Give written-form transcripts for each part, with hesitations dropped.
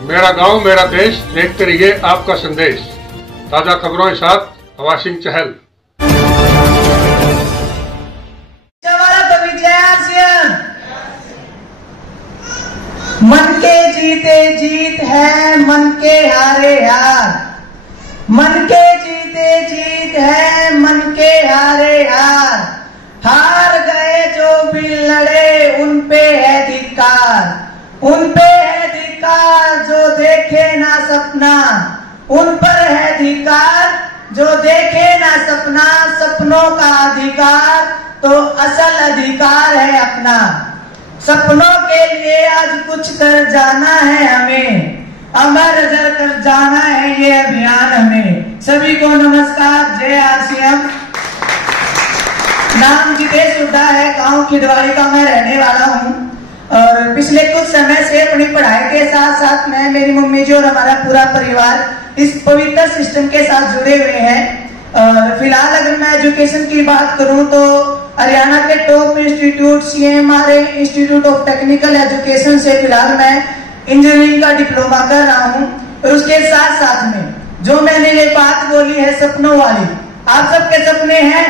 मेरा गांव मेरा देश देखते रहिए आपका संदेश। ताजा खबरों के साथ हवा सिंह चहल। मन के जीते जीत है, मन के हारे हार। मन के जीते जीत है, मन के हारे हार। हार गए जो भी लड़े, उन पे है धिक्कार। उन पे है धिक्कार जो देखे ना सपना। उन पर है धिक्कार जो देखे ना सपना। सपनों का अधिकार तो असल अधिकार है अपना। सपनों के लिए आज कुछ कर जाना है हमें। अमर अजर कर जाना है ये अभियान हमें। सभी को नमस्कार, जय आरसीएम। नाम जितेश हुड्डा है, गांव खिदवाड़ी का मैं रहने वाला हूं। और पिछले कुछ समय से अपनी पढ़ाई के साथ साथ मैं, मेरी मम्मी जी और हमारा पूरा परिवार इस पवित्र सिस्टम के साथ जुड़े हुए हैं। फिलहाल अगर मैं एजुकेशन की बात करूं तो हरियाणा के top institute CMRA institute of technical education से फिलहाल मैं इंजीनियरिंग का डिप्लोमा कर रहा हूं। और उसके साथ साथ में जो मैंने ये बात बोली है सपनों वाली, आप सबके सपने हैं।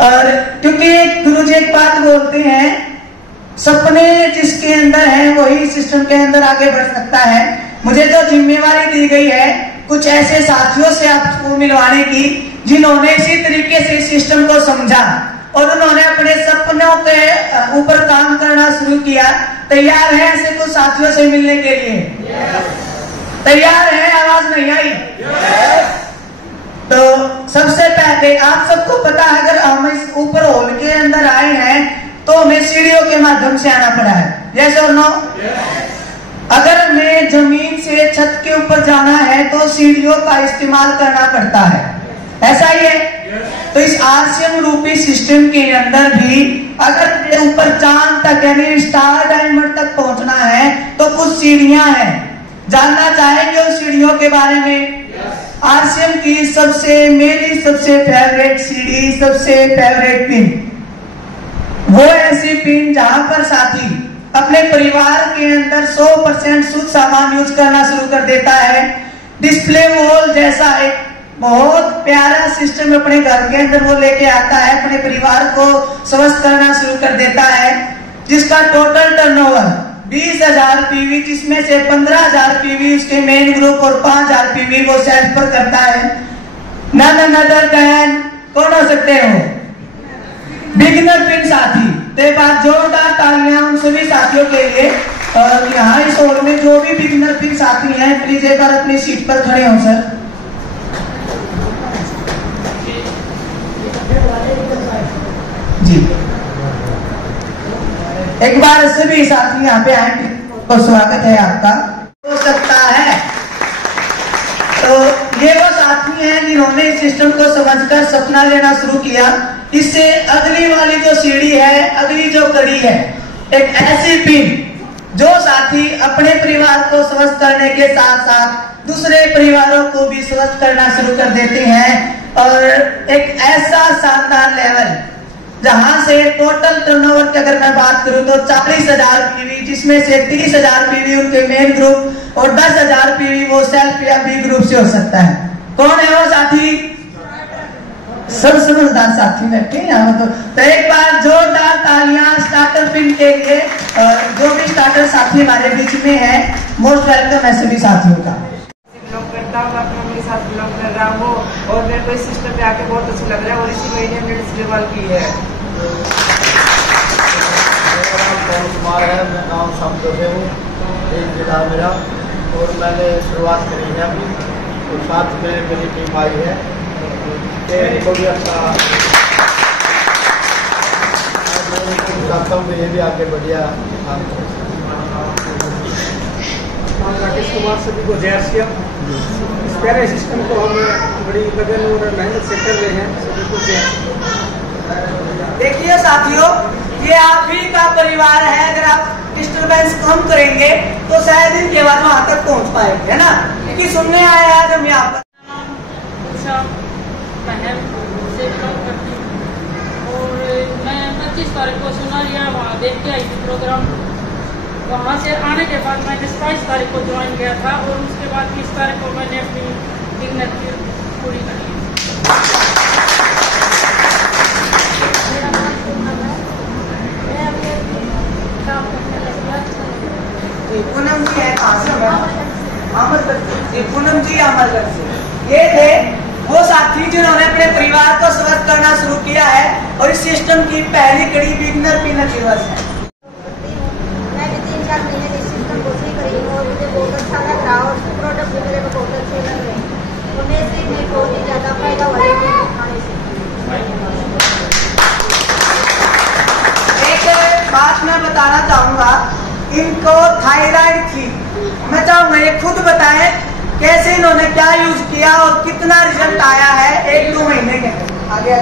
और क्योंकि गुरुजी एक बात बोलते हैं, सपने जिसके अंदर हैं वही सिस्टम के अंदर आगे बढ़ सकता है। मुझे जो जिम्मेवारी दी गई है कुछ ऐसे साथियों से आपको मिलवाने की जिन्होंने इसी तरीके से इस सिस्टम को समझा और उन्होंने अपने सपनों के ऊपर काम करना शुरू किया। तैयार है ऐसे कुछ साथियों से मिलने के लिए? तैयार है? आवाज नहीं आई? तो सबसे पहले आप सबको पता है, अगर हम इस ऊपर हॉल के अंदर आए हैं तो हमें सीढ़ियों के माध्यम से आना पड़ा है। यस और नो? अगर हमें जमीन से छत के ऊपर जाना है तो सीढ़ियों का इस्तेमाल करना पड़ता है, ऐसा ही है। तो इस आरसीएम रूपी सिस्टम के अंदर भी अगर ऊपर चांद तक यानी स्टार डायमंड तक पहुंचना है तो कुछ सीढ़ियां हैं। जानना चाहेंगे उन सीढ़ियों के बारे में? आरसीएम की मेरी सबसे फेवरेट सीढ़ी, सबसे फेवरेट पिन वो ऐसी पिन जहां पर साथी अपने परिवार के अंदर 100% शुद्ध सामान यूज करना शुरू कर देता है। डिस्प्ले वॉल जैसा एक बहुत प्यारा सिस्टम अपने घर के अंदर वो लेके आता है, अपने परिवार को स्वस्थ करना शुरू कर देता है, जिसका टोटल टर्नओवर 20,000 PV, जिसमें से 15,000 PV उसके मेन ग्रुप और 5,000 PV वो सेल्फ पर करता है। नन अदर देन कौन हो सकते हो? बिगिनर पिन साथी। तो एक बार जोरदार तालियां उन सभी साथियों के लिए। और यहाँ इस हॉल में जो भी बिगिनर पिन साथी हैं प्लीज एक बार अपनी सीट पर खड़े हो सर। जी एक बार सभी साथी यहाँ पे आए तो स्वागत है आपका। हो सकता है तो ये वो साथी हैं जिन्होंने इस सिस्टम को समझकर सपना लेना शुरू किया। इससे अगली वाली जो सीढ़ी है, अगली जो कड़ी है, एक ऐसी पिन जो साथी अपने परिवार को स्वस्थ करने के साथ साथ दूसरे परिवारों को भी स्वस्थ करना शुरू कर देते हैं। और एक ऐसा शानदार लेवल जहां से टोटल टर्नओवर की अगर मैं बात करूं तो 40,000 PV, जिसमें से 30,000 PV उनके मेन ग्रुप और 10,000 PV वो सेल्फ या बी ग्रुप से हो सकता है। कौन है वो साथी? सब समझदार साथी बैठे यहाँ। तो एक बार जोरदार तालियां स्टार्टर पिन के लिए। जो भी स्टार्टर साथी हमारे बीच में है, मोस्ट वेलकम है सभी साथियों का। करता हूँ, अपने मम्मी के साथ ब्लॉग कर रहा हूँ और मेरे को इस सिस्टम पे आके बहुत अच्छा लग रहा है। और इसी महीने में डिस्प्ले की है। मेरा नाम पवन कुमार है, मैं गाँव शामपुर से हूँ, एक जिला मेरा। और मैंने शुरुआत करी है अभी, तो साथ में मेरी टीम आई है। इनको भी अच्छा चाहता हूँ कि ये भी आगे बढ़िया काम करें। राकेश कुमार, सभी को जय श्री राम। इस प्यारे सिस्टम को हम बड़ी लगन और मेहनत से कर रहे हैं, सभी को जय। देखिए साथियों, ये आप ही का परिवार है। अगर आप डिस्टर्बेंस कम करेंगे तो शायद इनके बाद वहां तक पहुंच पाएंगे, है ना? क्योंकि सुनने आए आज हम यहाँ पर। और मैं 25 तारीख को सुना लिया, वहाँ देख के आई थी प्रोग्राम। वहाँ से आने के बाद मैंने 27 तारीख को ज्वाइन किया था और उसके बाद 30 तारीख को मैंने अपनी बिगनर की पूरी कर ली। पूनम जी है, कहाँ से जी? पूनम जी अमरगढ़ से। ये थे वो साथी जिन्होंने अपने परिवार को स्वस्थ करना शुरू किया है और इस सिस्टम की पहली कड़ी बिगनर पीनट यूजर्स है। मैं भी 3-4 महीने इस सिस्टम को सीख रही हूँ और मुझे बहुत अच्छा लग रहा है और प्रोडक्ट भी मेरे को बहुत अच्छे लग रहे हैं और मैं से बहुत ही ज़्यादा फायदा हो रहा है खाने से। एक बात मैं बताना चाहूँगा, इनको थायराइड थी। मैं चाहूँगा ये खुद बताएं कैसे इन्होंने क्या यूज किया और कितना रिजल्ट आया है 1-2 महीने के। आगे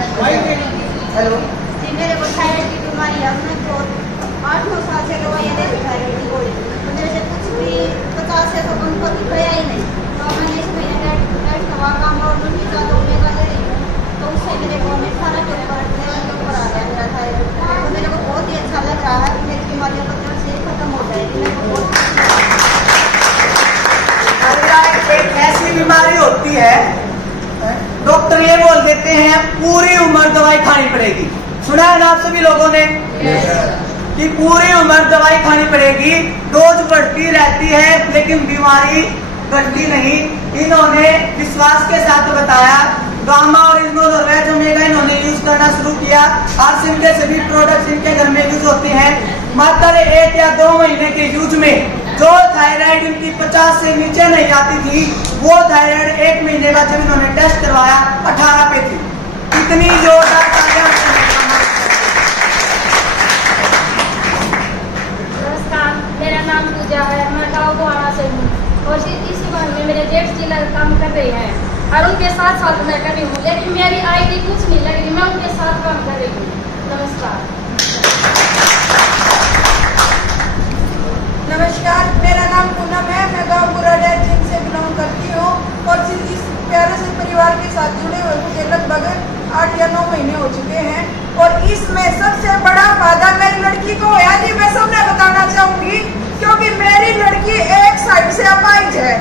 हेलो जी, मेरे को थायराइड की बीमारी है। मैं तो 8-9 साल से दवाइयाँ ले रही थायराइड की गोली, मेरे से कुछ भी 50 से तो कम कभी गया ही नहीं। तो मैंने इस महीने डाइट दवा काम और उनकी का तो ओमेगा ले रही हूँ, तो उससे मेरे को 18 के ऊपर आ गया मेरा थायराइड। तो मेरे को बहुत ही अच्छा लग रहा है कि मेरी बीमारियों का जड़ से खत्म हो जाएगी। मेरे को बहुत एक ऐसी बीमारी होती है, डॉक्टर ये बोल देते हैं पूरी उम्र दवाई खानी पड़ेगी। सुना है ना आप सभी लोगों ने कि पूरी उम्र दवाई खानी पड़ेगी, डोज बढ़ती रहती है लेकिन बीमारी घटती नहीं। इन्होंने विश्वास के साथ बताया, गामा और इग्नोनोवेज ओमेगा इन्होंने यूज करना शुरू किया। आज इनके सभी प्रोडक्ट्स इनके घर में यूज होते हैं। मात्र 1 या 2 महीने के यूज में जो थायराइड इनकी 50 से नीचे नहीं आती थी, वो थायराइड 1 महीने बाद जब इन्होंने टेस्ट करवाया 18 पे थी। इतनी जोरदार नमस्कार, मेरा नाम पूजा है। मैं गाँव गुहाना से हूँ और इस उम्र में मेरे जेठ जी काम कर रहे हैं और उनके साथ साथ मैं कर रही हूँ, लेकिन मेरी आईडी कुछ नहीं लग रही। मैं उनके साथ काम कर रही हूँ। नमस्कार। नमस्कार, मेरा नाम पूनम है। मैं गाँव बुराडा से बिलोंग करती हूँ और इस प्यारे से परिवार के साथ जुड़े हुए मुझे लगभग 8 या 9 महीने हो चुके हैं और इसमें सबसे बड़ा फायदा मेरी लड़की को है। जी मैं सबने बताना चाहूंगी क्योंकि मेरी लड़की एक साइड से अपाहिज है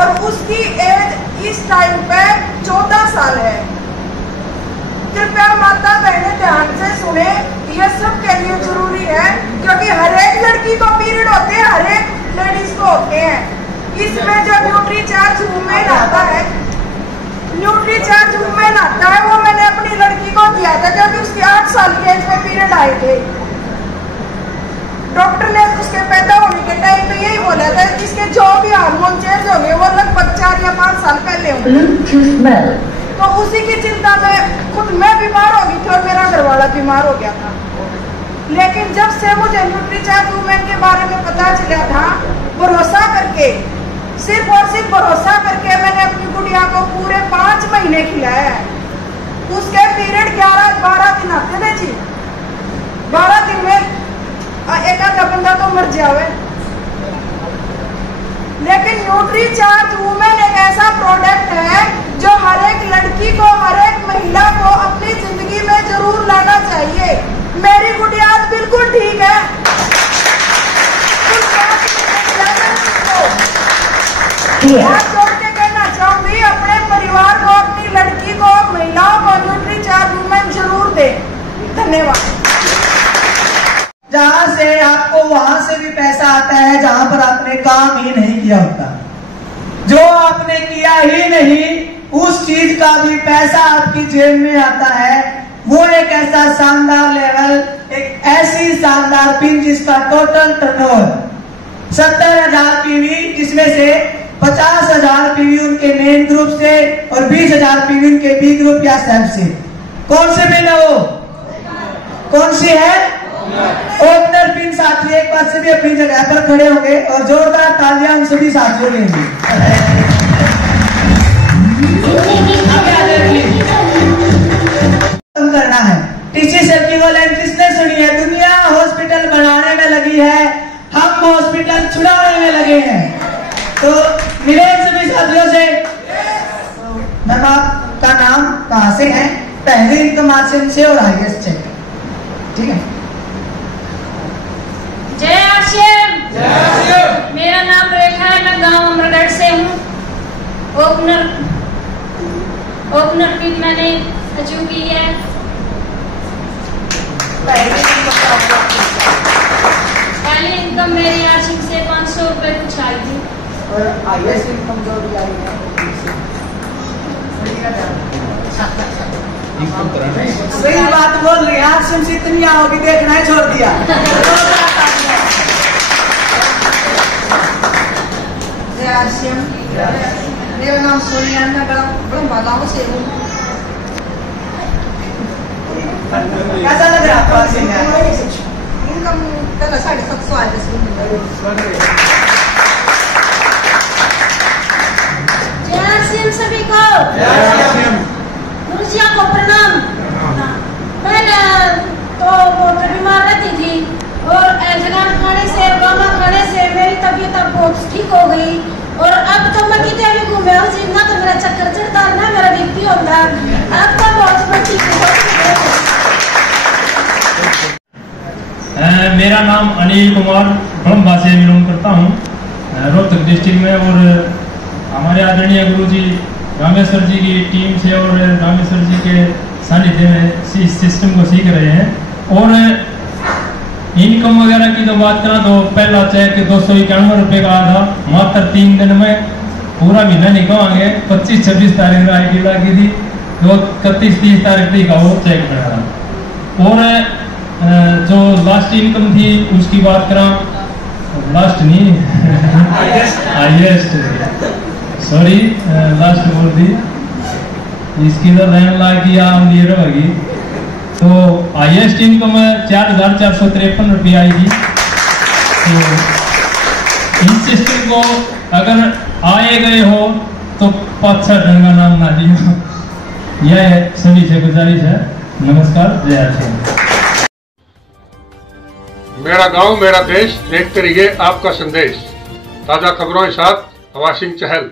और उसकी एज इस टाइम पे 14 साल है। कृपया माता बहनें ध्यान से सुने, यह सब के लिए जरूरी है क्योंकि हर एक लड़की को पीरियड होते हैं, हर एक लेडीज को होते हैं। इसमें जो न्यूट्रीचार्ज वुमेन आता है, न्यूट्रीचार्ज वुमेन आता है, वो मैंने अपनी लड़की को दिया था क्योंकि उसकी 8 साल की एज में पीरियड आए थे। डॉक्टर ने उसके पैदा होने के टाइम पे यही बोला था कि इसके जो भी हार्मोन चेंज होंगे वो लगभग 4 या 5 साल पहले होंगे। तो उसी की चिंता में खुद मैं बीमार हो गई थी और मेरा घरवाला बीमार हो गया था। लेकिन जब से मुझे न्यूट्रीचार्ज वुमेन के बारे में पता चला था, भरोसा करके, सिर्फ और सिर्फ भरोसा करके मैंने अपनी गुड़िया को पूरे 5 महीने खिलाया है। उसके पीरियड 11-12 दिन आते थे जी। 12 दिन में एक आधा बंदा तो मर जावे। लेकिन न्यूट्रीचार्ज वुमेन एक ऐसा प्रोडक्ट है जो हर एक लड़की को, हर एक महिला को अपनी जिंदगी में जरूर लाना चाहिए। मेरी गुड़िया आज बिल्कुल ठीक है। हाथ जोड़ के कहना चाहूंगी अपने परिवार को, अपनी लड़की को, महिलाओं को न्यूट्रीचार्ज वुमेन जरूर दे। धन्यवाद। जहाँ से आपको वहां से भी पैसा आता है जहाँ पर आपने काम ही नहीं किया होता। जो आपने किया ही नहीं उस चीज का भी पैसा आपकी जेब में आता है। वो एक ऐसा शानदार लेवल, एक ऐसी शानदार पिन जिसका टोटल टर्नओवर 70,000 पीवी, जिसमें से 50,000 पीवी उनके मेन ग्रुप से और 20,000 पीवी उनके बी ग्रुप या सेल्फ से। कौन से पिन है वो? कौन सी है? ओपनर पिन साथी एक बार से भी अपनी जगह पर खड़े होंगे और जोरदार तालियां हम सभी साथियों लेंगे। करना है टीसी सेल की वो लाइन किसने सुनी है? दुनिया हॉस्पिटल बनाने में लगी है, हम हॉस्पिटल छुड़ाने में लगे हैं। तो मिले सभी साथियों से। मैम आपका नाम कहाँ से है? पहले इनकम मार्जिन से और हाईएस्ट चेक, ठीक है? जय आरसीएम। ओपनर भी मैंने अचीव की है। पहली इनकम मेरी आर्थिक से 500 रुपए कुछ आई थी। और हाईएस्ट इनकम जो भी आई है सही बात बोल रही है। आज से इतनी होगी देखना ही छोड़ दिया। मेरा नाम सोनिया है, मैं बड़ा गाँव से हूँ। कैसा लग रहा है आपको? इनकम पहले 750 आज सभी को गुरुजिया को प्रणाम। मैं तो बहुत बीमार रहती थी और जगान खाने से गाना खाने से मेरी तबीयत अब बहुत ठीक हो गई और अब तो मैं कितने भी घूमे हूँ ना तो मेरा चक्कर चढ़ता ना मेरा बीपी होता अब तो बहुत ठीक है। मेरा नाम अनिल कुमार ब्रह्मा से बिलोंग करता हूँ रोहतक डिस्ट्रिक्ट में और हमारे आदरणीय गुरुजी रामेश्वर जी की टीम से और रामेश्वर जी के सानिध्य में इस सिस्टम को सीख रहे हैं। और इनकम वगैरह की तो बात करें तो पहला चेक 291 रुपये का आया था मात्र 3 दिन में, पूरा महीना नहीं कमाएंगे। 25-26 तारीख में आईडी लगी थी तो 31-30 तारीख का वो चेक मिला। और जो लास्ट इनकम थी उसकी बात करें, लास्ट नहीं हाईएस्ट सॉरी लास्ट बोल दी, इसकी तो लाइन ला की आम लिए रहेगी। तो हाईएस्ट इनकम 4453 रुपये आएगी। तो इस सिस्टम को अगर आए गए हो तो 5-6 ढंग का नाम ना दियो। यह सभी से गुजारिश है। नमस्कार, जय श्री। मेरा गांव मेरा देश देखते रहिए आपका संदेश। ताजा खबरों के साथ हवा सिंह चहल।